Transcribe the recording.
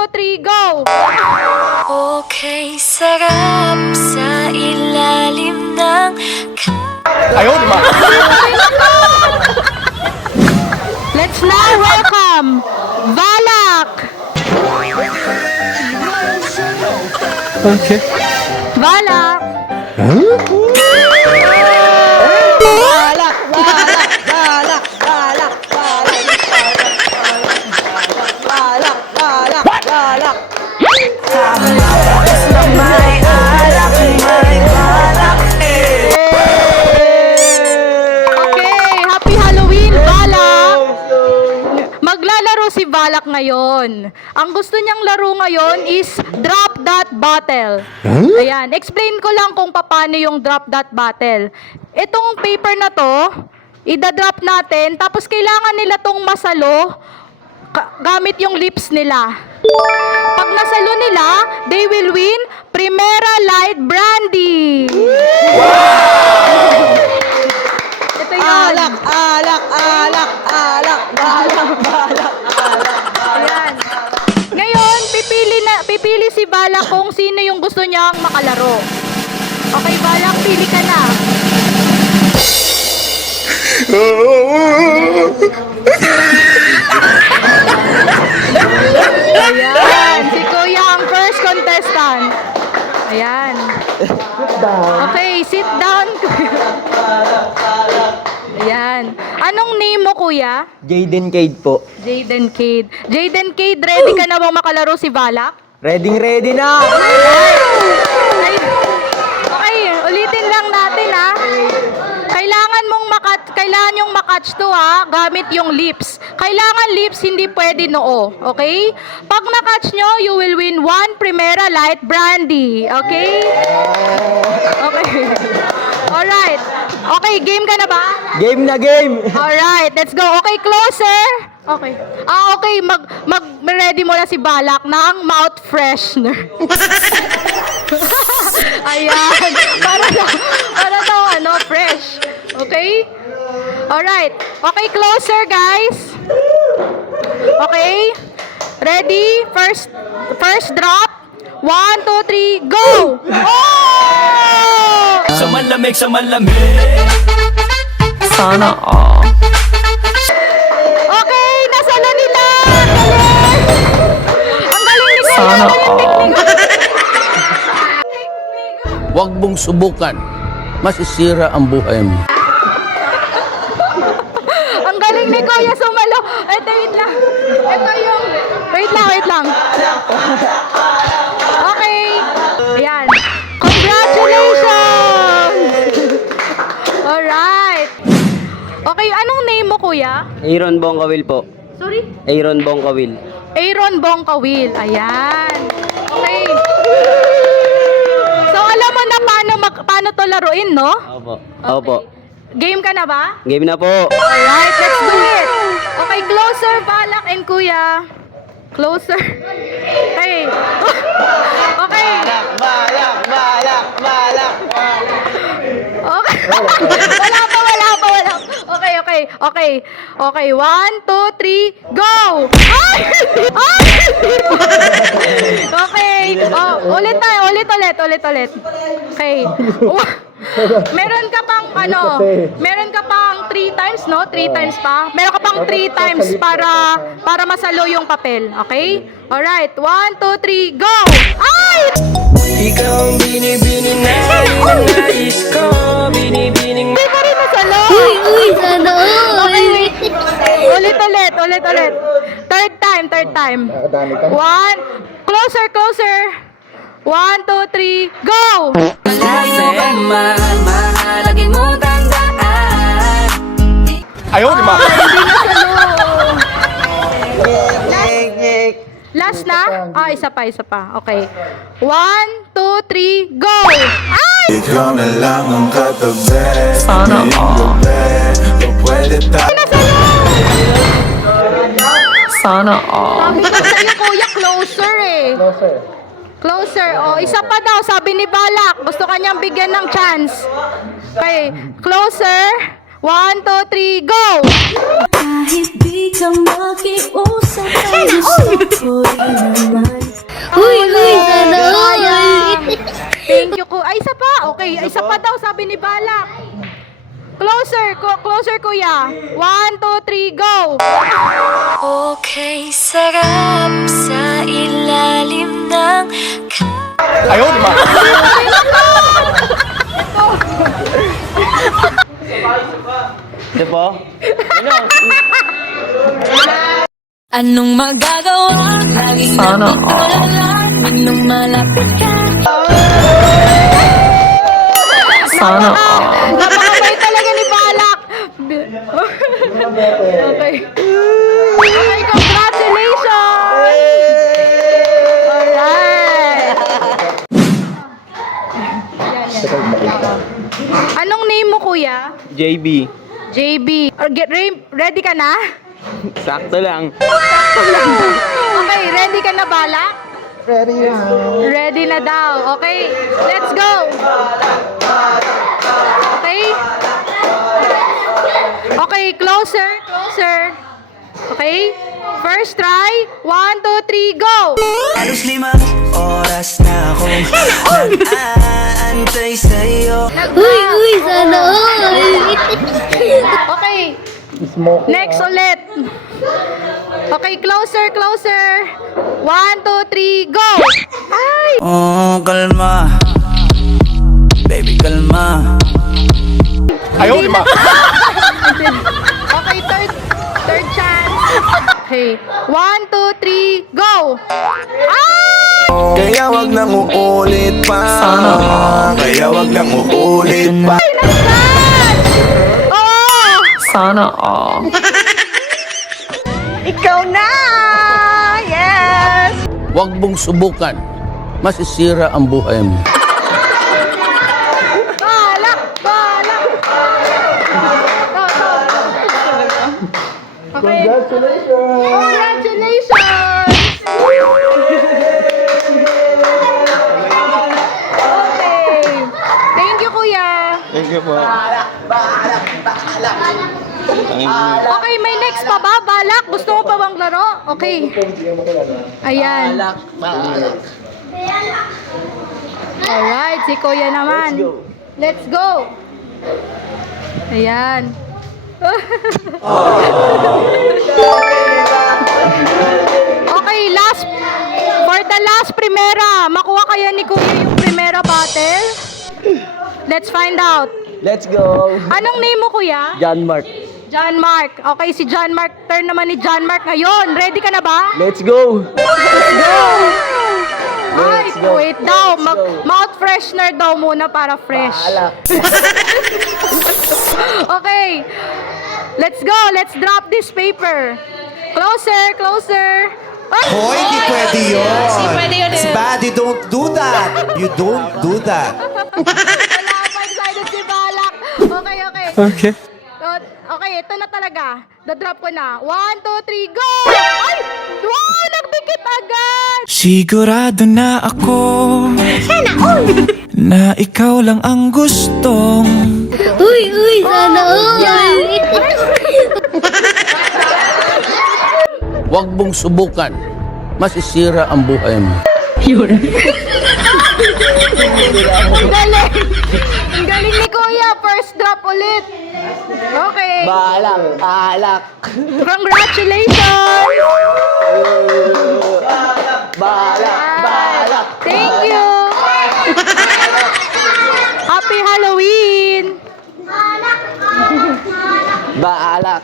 2, 3, go! Okay, sarap sa ilalim ng Let's now welcome Valak! Okay. Valak! Okay, happy Halloween, Balak! Maglalaro si Balak ngayon. Ang gusto niyang laro ngayon is Drop That Bottle. Ayan, explain ko lang kung paano yung Drop That Bottle. Itong paper na to, idadrop natin, tapos kailangan nila tong masalo gamit yung lips nila. Pag nasalo nila, they will win Primera Light Brandy. Ito yun. Alak, alak, alak, alak, balak, balak, alak, Ayan. Ngayon, pipili si Balak kung sino yung gusto niyang makalaro. Okay, Balak, pili ka na. Ayan, si Kuya ang first contestant. Ayan. Okay, sit down, Kuya. Ayan. Anong name mo, Kuya? Jaden Cade po. Jaden Cade. Jaden Cade, ready ka na bang makalaro si Balak? Ready na! Okay, okay, ulitin lang natin ha. Kailangan yung makatch to ha, gamit yung lips. Kailangan lips, hindi pwede noo. Okay? Pag nakatch nyo, you will win 1 Primera Light Brandy. Okay? Okay. Alright. Okay, game ka na ba? Game na game! Alright, let's go. Okay, closer. Okay. Okay, ready mo na si Balak ng mouth freshener. Ayan. Para daw, fresh. Okay? Alright. Okay, closer, guys. Okay? Ready? First drop. 1, 2, 3, go! Oh! Sa malamig, sa malamig. Sana all. Okay, nasa na nila. Galing! Ang galing ni Kuya. Sana Ang galing all. Huwag mong subukan. Masisira ang buhay mo. Ang galing ni Kuya sumalo. Ito, wait lang. Ito yung... Wait lang. Okay. Ayan. Congratulations! Alright. Okay, anong name mo, Kuya? Aaron Bongkawil po. Sorry? Aaron Bongkawil. Aaron Bongkawil. Ayan. Okay. So, alam mo na paano to laruin, no? Opo. Opo. Game ka na ba? Game na po. Alright, let's do it. Okay, closer, Balak and Kuya. Closer. Okay. Okay. Balak, balak, balak. Okay. Wala pa. Okay. 1, 2, 3, go! Ay! Okay. Oh, ulit. Okay. Meron ka pang 3 times, no? 3 times pa. Meron ka pang 3 times para masalo yung papel. Okay? Alright. 1, 2, 3, go! Ay! Ikaw ang binibini na nais ko. Binibining Hindi pa rin masalo. sana Okay, wait. Ulit. Third time. 1. Closer. 1, 2, 3, go! Malayo ka man, mahalagin mo tandaan. Ayaw, di ba? Last na? Isa pa. Okay. 1, 2, 3, go! Ay! Ikaw na lang ang katabi. Sana all. Pwede tayo. Sana all. Sabi ko sa'yo, Kuya, closer eh. Closer. Isa pa daw, sabi ni Balak. Gusto kanyang bigyan ng chance. Okay, closer. 1, 2, 3, go! Kahit di ka makiusap ay gusto ko rin naman. Uy, sana all. Thank you, Ay, isa pa. Okay, isa pa daw, sabi ni Balak. Closer, kuya. 1, 2, 3, go! Okay, sarap sa ilalim ng Ayaw, di ba? Anong magagawa? Laging Sana nalalamig nung malapit ka. Sana all. Napakabait talaga ni Balak. Okay. Okay, congratulations! Alright. Yan. Anong name mo, kuya? JB. JB. Ready ka na? Sakto lang. Okay, ready ka na, Balak? Ready na daw. Okay, let's go. Okay? Okay, closer. Okay? First try. 1, 2, 3, go! Halos 5 oras na akong nag-aantay sa'yo. Uy, sana all. Okay. Next ulit. Okay, closer. 1, 2, 3, go! Ay! Oh, kalma. Baby, kalma. Ayaw, di ba? Okay, third chance. Okay. 1, 2, 3, go! Ay! Kaya wag nang uulit pa. Sana all. Kaya wag nang uulit pa. Oo! Sana all. Ikaw na! Yes! Huwag mong subukan. Masisira ang buhay mo. Balak! Okay. Congratulations! Okay. Thank you, kuya. Thank you po. Okay, may next pa ba? Balak? Gusto mo pa bang laro? Okay. Ayan. Alright, si kuya naman. Let's go. Ayan. Okay, for the last primera, makuha kaya ni kuya yung primera battle? Let's find out. Let's go. Anong name mo, kuya? John Mark. John Mark. Okay, si John Mark. Turn naman ni John Mark ngayon. Ready ka na ba? Let's go. Ay, wait daw. Mouth freshener daw muna para fresh. Okay. Let's go. Let's drop this paper. Closer. Ay! Hoy, hindi pwede yun. It's bad. You don't do that. You don't do that. Wala pa excited si Balak. Okay. Okay. Okay, ito na talaga. The-drop ko na. 1, 2, 3, go! Ay! Wow! Nagdikit agad! Sigurado na ako na ikaw lang ang gustong Uy, sana all. Huwag mong subukan. Masisira ang buhay mo. Ang galing ni Kuya. First drop ulit. Okay. Alak. Congratulations! Balak. Thank you! Happy Halloween! Alak.